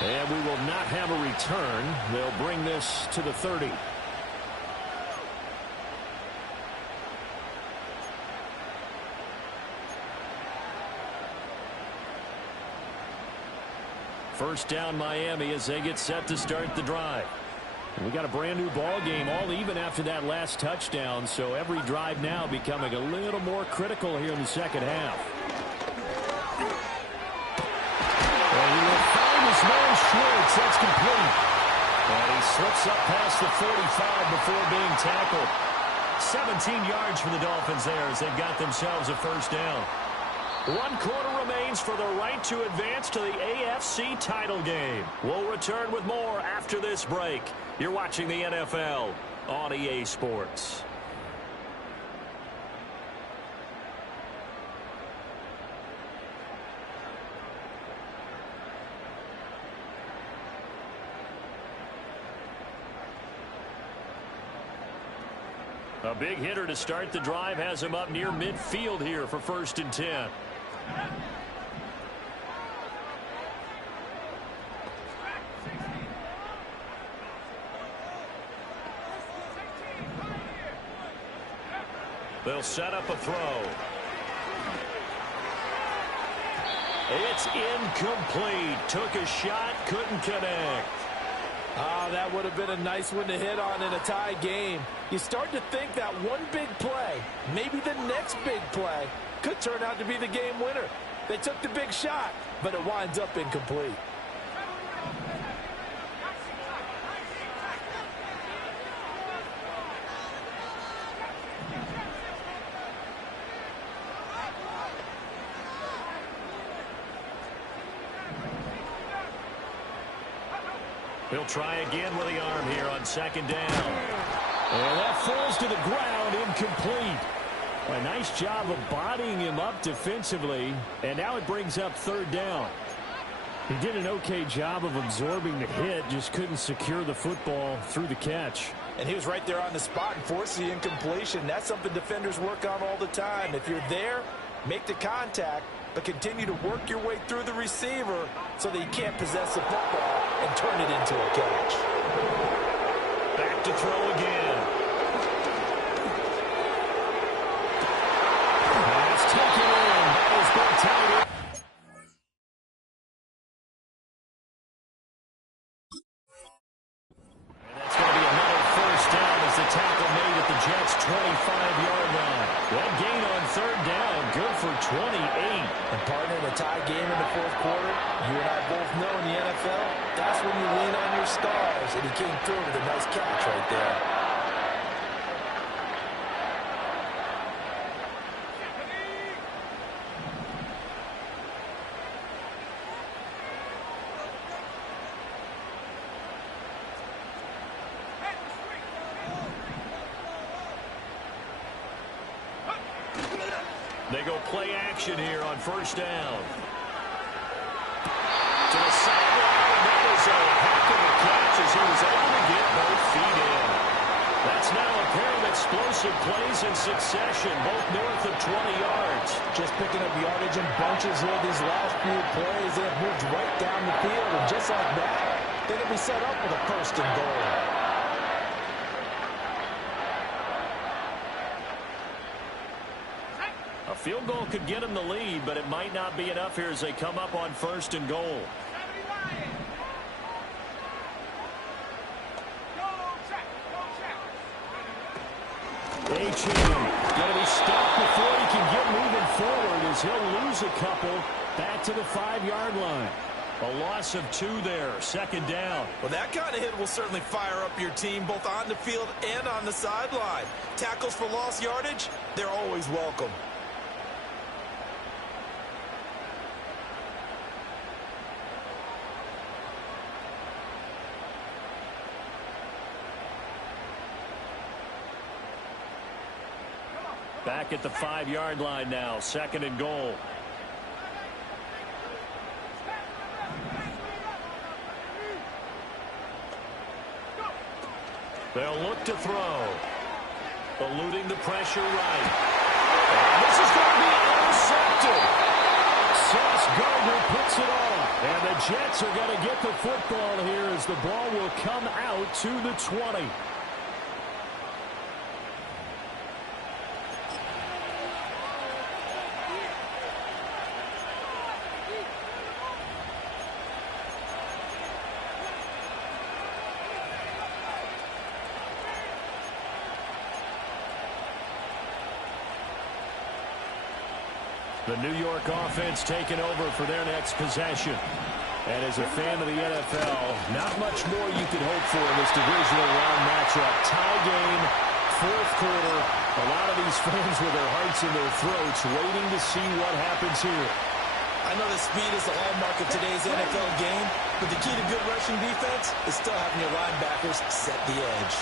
And we will not have a return. They'll bring this to the 30. First down Miami as they get set to start the drive. We got a brand new ball game, all even after that last touchdown, so every drive now becoming a little more critical here in the second half. And he will find his man Schwartz. That's complete. And he slips up past the 45 before being tackled. 17 yards for the Dolphins there as they've got themselves a first down. 1 quarter remains for the right to advance to the AFC title game. We'll return with more after this break. You're watching the NFL on EA Sports. A big hitter to start the drive has him up near midfield here for 1st and 10. They'll set up a throw. It's incomplete. Took a shot, couldn't connect. Oh, that would have been a nice one to hit on in a tie game. You start to think that one big play, maybe the next big play, could turn out to be the game winner. They took the big shot, but it winds up incomplete. He'll try again with the arm here on 2nd down. And that falls to the ground, incomplete. A nice job of bodying him up defensively, and now it brings up 3rd down. He did an okay job of absorbing the hit, just couldn't secure the football through the catch. And he was right there on the spot and forced the incompletion. That's something defenders work on all the time. If you're there, make the contact, but continue to work your way through the receiver so that you can't possess the football and turn it into a catch. Back to throw again. Pass taken in. That has been tied in. And that's going to be another first down as the tackle made at the Jets' 25-yard line. That gain on 3rd down, good for 28. And partner, in a tie game in the 4th quarter, you and I both know in the NFL, that's when you lean on your stars, and he came through with a nice catch right there. They go play action here on 1st down. To the sideline. That is a heck of a catch as he was able to get both feet in. That's now a pair of explosive plays in succession, both north of 20 yards. Just picking up yardage in bunches here these last few plays. They have moved right down the field, and just like that, they're going to be set up with a 1st and goal. A field goal could get him the lead, but it might not be enough here as they come up on 1st and goal. A-Chain going to be stopped before he can get moving forward as he'll lose a couple back to the 5-yard line. A loss of 2 there, 2nd down. Well, that kind of hit will certainly fire up your team both on the field and on the sideline. Tackles for lost yardage, they're always welcome. Back at the 5-yard line now, 2nd and goal. They'll look to throw. Eluding the pressure right. And this is going to be intercepted. Sauce Gardner puts it off. And the Jets are going to get the football here as the ball will come out to the 20. The New York offense taking over for their next possession. And as a fan of the NFL, not much more you could hope for in this divisional round matchup. Tie game, 4th quarter. A lot of these fans with their hearts in their throats waiting to see what happens here. I know that speed is the hallmark of today's NFL game, but the key to good rushing defense is still having your linebackers set the edge.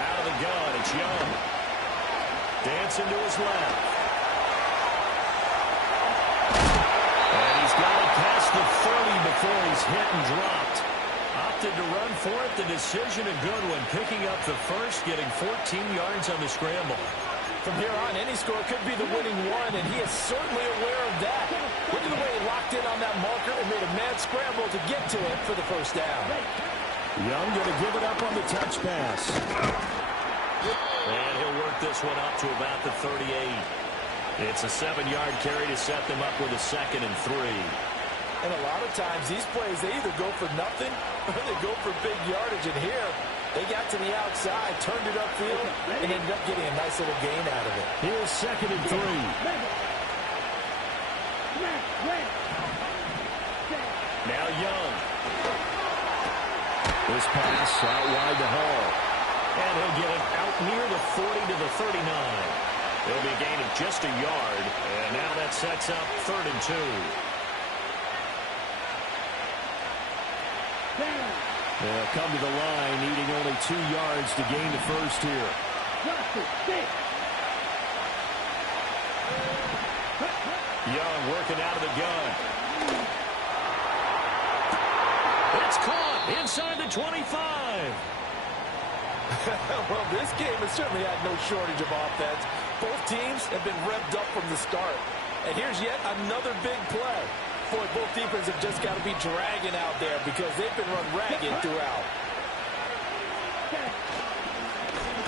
Out of the gun, it's Young. Dancing to his left. And he's got it past the 30 before he's hit and dropped. Opted to run for it. The decision a good one. Picking up the first, getting 14 yards on the scramble. From here on, any score could be the winning one, and he is certainly aware of that. Look at the way he locked in on that marker and made a mad scramble to get to it for the first down. Young going to give it up on the touch pass. And he'll work this one up to about the 38. It's a 7-yard carry to set them up with a 2nd and 3. And a lot of times, these plays, they either go for nothing or they go for big yardage. And here, they got to the outside, turned it upfield, and ended up getting a nice little gain out of it. Here's 2nd and 3. Now Young. This pass out wide to Hall. And he'll get it out near the 40 to the 39. It'll be a gain of just a yard. And now that sets up 3rd and 2. They'll come to the line, needing only 2 yards to gain the first here. Young working out of the gun. It's caught inside the 25. Well, this game has certainly had no shortage of offense. Both teams have been revved up from the start. And here's yet another big play. Boy, both defenses have just got to be dragging out there because they've been run ragged throughout.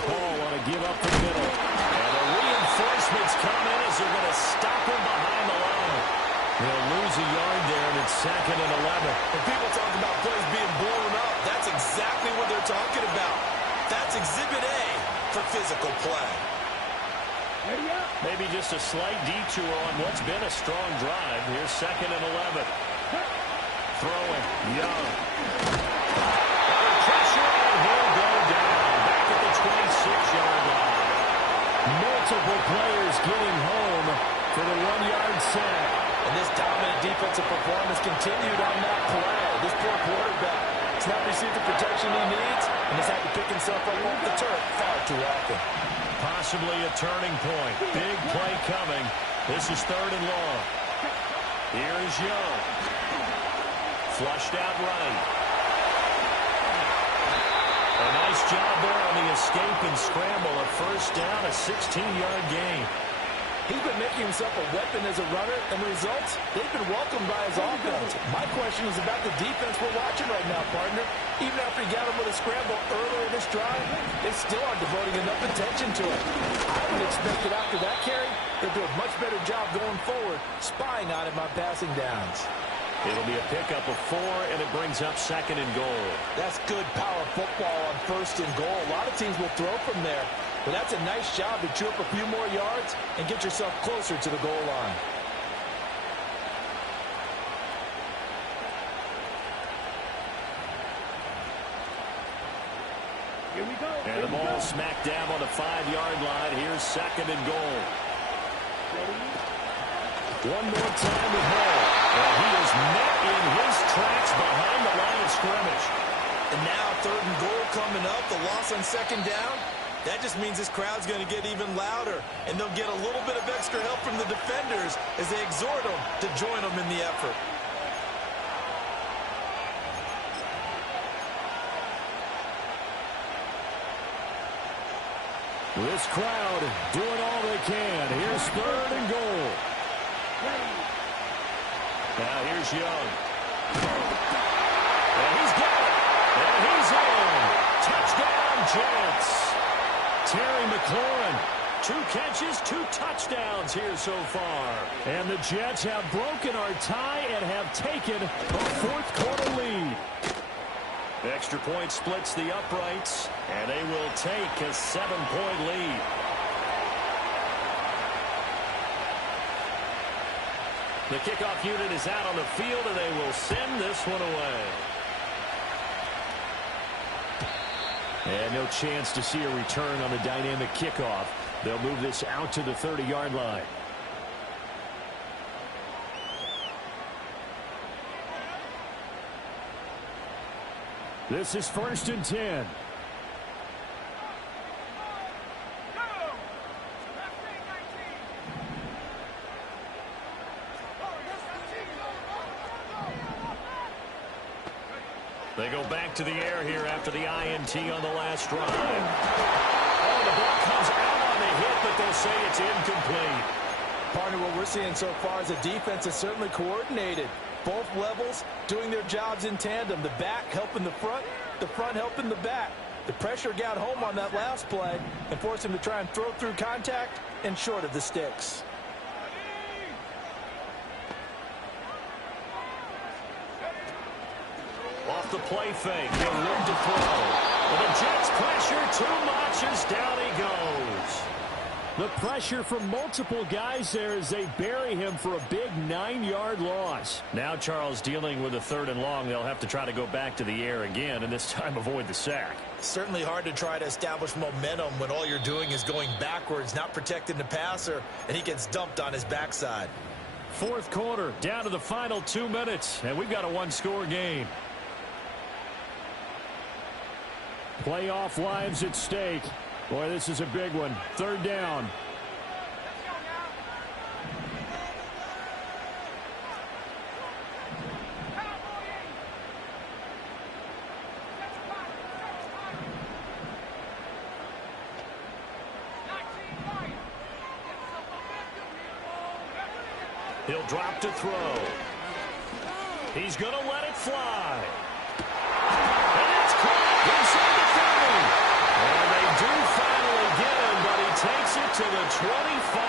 Paul want to give up the middle. And the reinforcements come in as they're going to stop him behind the line. They'll lose a yard there, and it's 2nd and 11. When people talk about plays being blown up, that's exactly what they're talking about. That's Exhibit A for physical play. Maybe just a slight detour on what's been a strong drive. Here's 2nd and 11. Throwing. Young. Under pressure, and he'll go down. Back at the 26-yard line. Multiple players getting home for the 1-yard sack. And this dominant defensive performance continued on that play. This poor quarterback has not received the protection he needs and has had to pick himself up off the turf far too often. Possibly a turning point. Big play coming. This is 3rd and long. Here is Young. Flushed out right. A nice job there on the escape and scramble. A first down, a 16-yard gain. He's been making himself a weapon as a runner, and the results, they've been welcomed by his offense. My question is about the defense we're watching right now, partner. Even after he got him with a scramble earlier in this drive, they still aren't devoting enough attention to it. I would expect that after that carry, they'll do a much better job going forward, spying on him on passing downs. It'll be a pickup of 4, and it brings up 2nd and goal. That's good power football on 1st and goal. A lot of teams will throw from there. But that's a nice job to chew up a few more yards and get yourself closer to the goal line. Here we go. And the ball smacked down on the 5-yard line. Here's 2nd and goal. One more time with Hall. And he is met in his tracks behind the line of scrimmage. And now 3rd and goal coming up. The loss on 2nd down. That just means this crowd's going to get even louder, and they'll get a little bit of extra help from the defenders as they exhort them to join them in the effort. This crowd doing all they can. Here's 3rd and goal. Now here's Young. And he's got it. And he's in. Touchdown, Jets. Terry McLaurin, 2 catches, 2 touchdowns here so far. And the Jets have broken our tie and have taken a 4th quarter lead. Extra point splits the uprights, and they will take a 7-point lead. The kickoff unit is out on the field, and they will send this one away. And no chance to see a return on the dynamic kickoff. They'll move this out to the 30-yard line. This is 1st and 10. They go back to the air here after the INT on the last drive. Oh, the ball comes out on the hit, but they'll say it's incomplete. Partner, what we're seeing so far is the defense is certainly coordinated. Both levels doing their jobs in tandem. The back helping the front helping the back. The pressure got home on that last play and forced him to try and throw through contact and short of the sticks. Off the play fake, he'll look to throw. But the Jets pressure too much as down he goes. The pressure from multiple guys there as they bury him for a big 9-yard loss. Now Charles dealing with a 3rd and long. They'll have to try to go back to the air again and this time avoid the sack. Certainly hard to try to establish momentum when all you're doing is going backwards, not protecting the passer, and he gets dumped on his backside. 4th quarter, down to the final 2 minutes, and we've got a 1-score game. Playoff lives at stake. Boy, this is a big one. 3rd down. He'll drop to throw. He's going to let it fly. And it's caught inside the 30. And they do finally get him, but he takes it to the 25.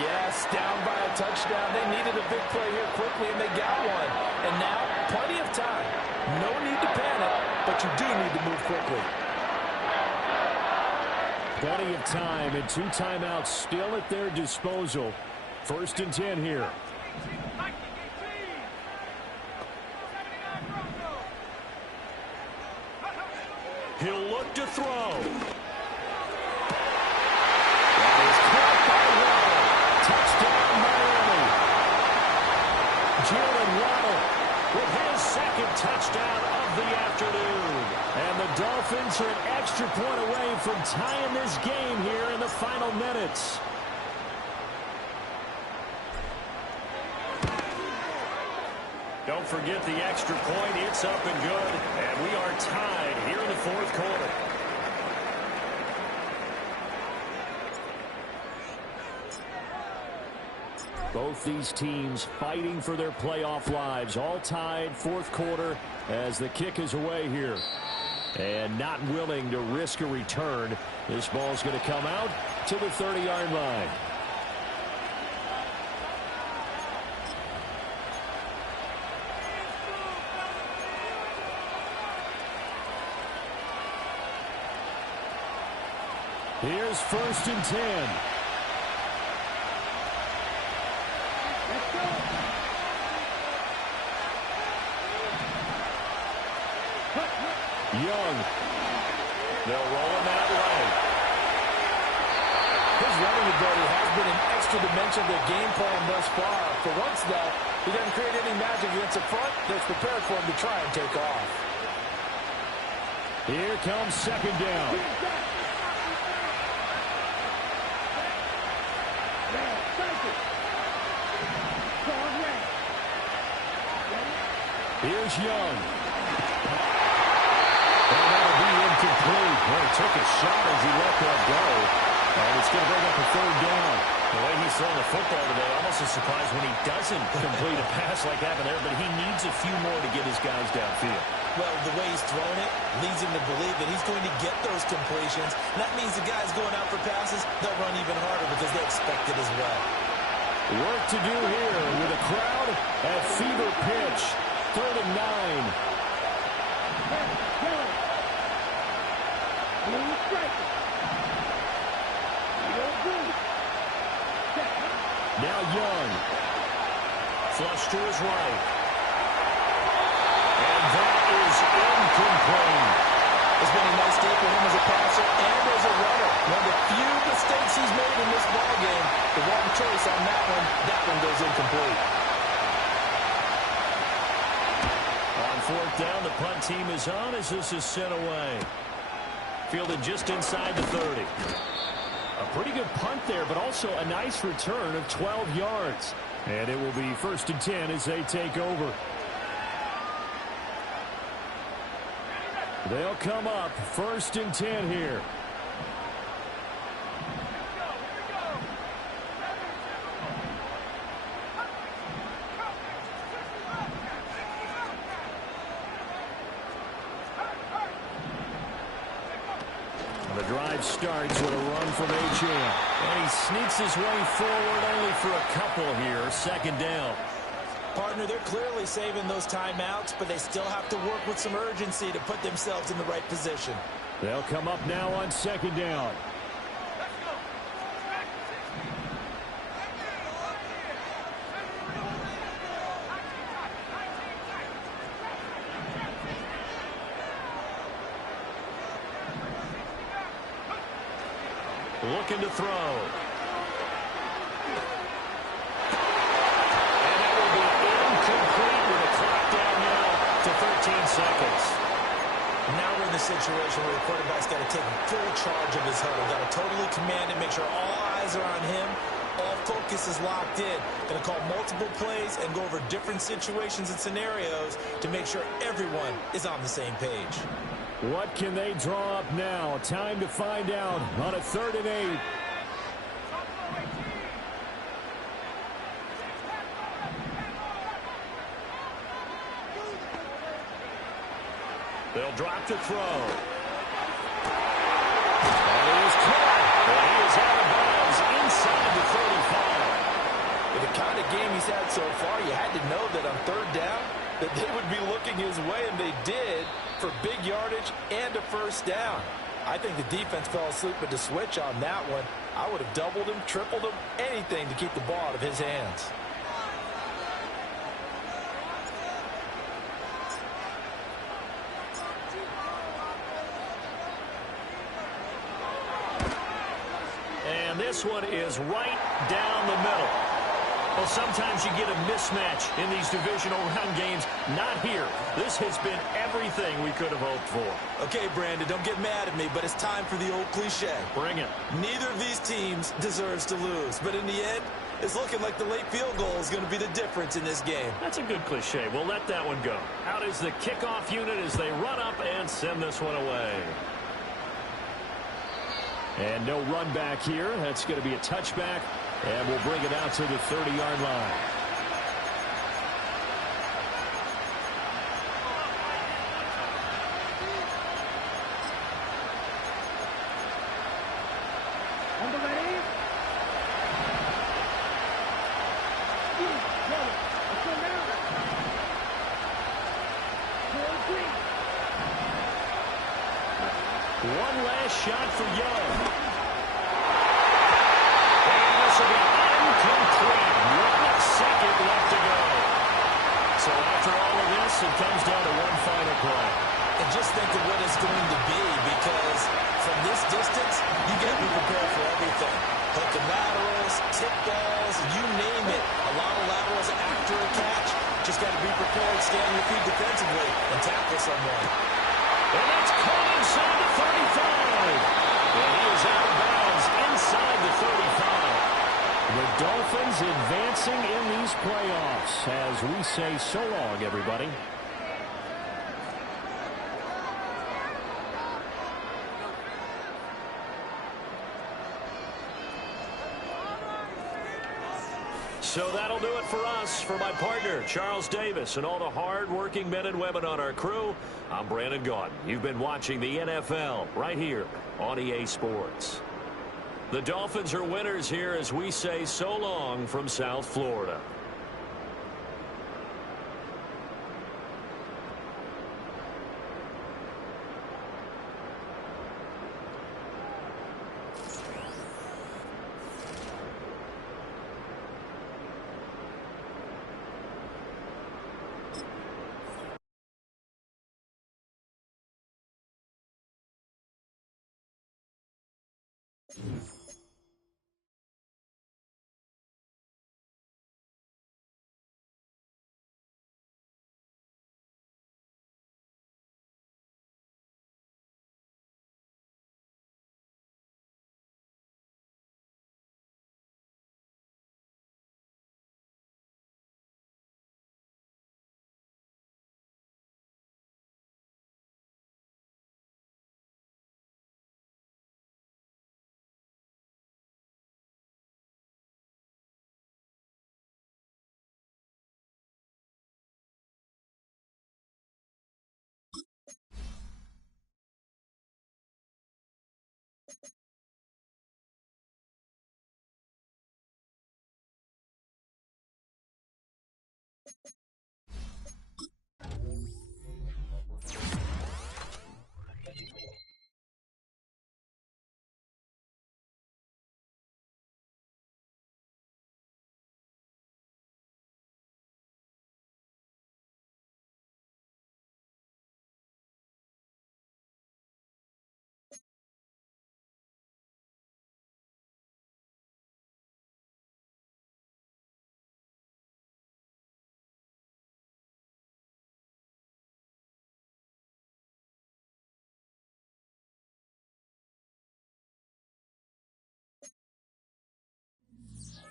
Yes, down by a touchdown. They needed a big play here quickly, and they got one. And now, plenty of time. No need to panic, but you do need to move quickly. Plenty of time and 2 timeouts still at their disposal. 1st and 10 here. He'll look to throw. That is caught by Waddle. Touchdown, Miami. Jalen Waddle with his 2nd touchdown of the afternoon. And the Dolphins are an extra point away from tying this game here in the final minutes. Don't forget the extra point. It's up and good. And we are tied here in the 4th quarter. Both these teams fighting for their playoff lives. All tied, 4th quarter as the kick is away here. And not willing to risk a return. This ball's going to come out to the 30-yard line. Here's 1st and 10. Young. They'll roll him that way. His running ability has been an extra dimension of their game plan thus far. For once, though, he doesn't create any magic against the front. They're prepared for him to try and take off. Here comes 2nd down. Here's Young. And that'll be incomplete. Well, he took a shot as he let that go. And it's going to bring up a 3rd down. The way he's throwing the football today, almost a surprise when he doesn't complete a pass like that there, but he needs a few more to get his guys downfield. Well, the way he's throwing it leads him to believe that he's going to get those completions. And that means the guys going out for passes, they'll run even harder because they expect it as well. Work to do here with a crowd at fever pitch. 3rd and 9. Now Young. Flush to his right. And that is incomplete. punt team is on as this is sent away. Fielded just inside the 30. A pretty good punt there, but also a nice return of 12 yards. And it will be 1st and 10 as they take over. They'll come up 1st and 10 here. The drive starts with a run from H.M. And he sneaks his way forward only for a couple here. 2nd down. Partner, they're clearly saving those timeouts, but they still have to work with some urgency to put themselves in the right position. They'll come up now on 2nd down. Looking to throw. And that will be incomplete with a clock down now to 13 seconds. Now we're in the situation where the quarterback's got to take full charge of his huddle. Got to totally command it, make sure all eyes are on him. All focus is locked in. Going to call multiple plays and go over different situations and scenarios to make sure everyone is on the same page. What can they draw up now? Time to find out on a 3rd and 8. They'll drop to throw. And he is caught. And he is out of bounds inside the 35. With the kind of game he's had so far, you had to know that on 3rd down that they would be looking his way, and they did, for big yardage and a 1st down. I think the defense fell asleep with the switch on that one. I would have doubled him, tripled him, anything to keep the ball out of his hands. And this one is right down the middle. Well, sometimes you get a mismatch in these divisional round games. Not here. This has been everything we could have hoped for. Okay, Brandon, don't get mad at me, but it's time for the old cliche. Bring it. Neither of these teams deserves to lose, but in the end, it's looking like the late field goal is going to be the difference in this game. That's a good cliche. We'll let that one go. Out is the kickoff unit as they run up and send this one away. And no run back here. That's going to be a touchback. And we'll bring it out to the 30-yard line. One last shot for Young. Incomplete. 1 second left to go. So after all of this, it comes down to one final play. And just think of what it's going to be, because from this distance, you got to be prepared for everything. Hook and laterals, tip balls, you name it. A lot of laterals after a catch. Just got to be prepared, stay on your feet defensively, and tackle someone. And that's caught inside the 35. And he is out of bounds inside the 35. The Dolphins advancing in these playoffs as we say so long, everybody. So that'll do it for us. For my partner, Charles Davis, and all the hard-working men and women on our crew, I'm Brandon Gaudin. You've been watching the NFL right here on EA Sports. The Dolphins are winners here as we say so long from South Florida.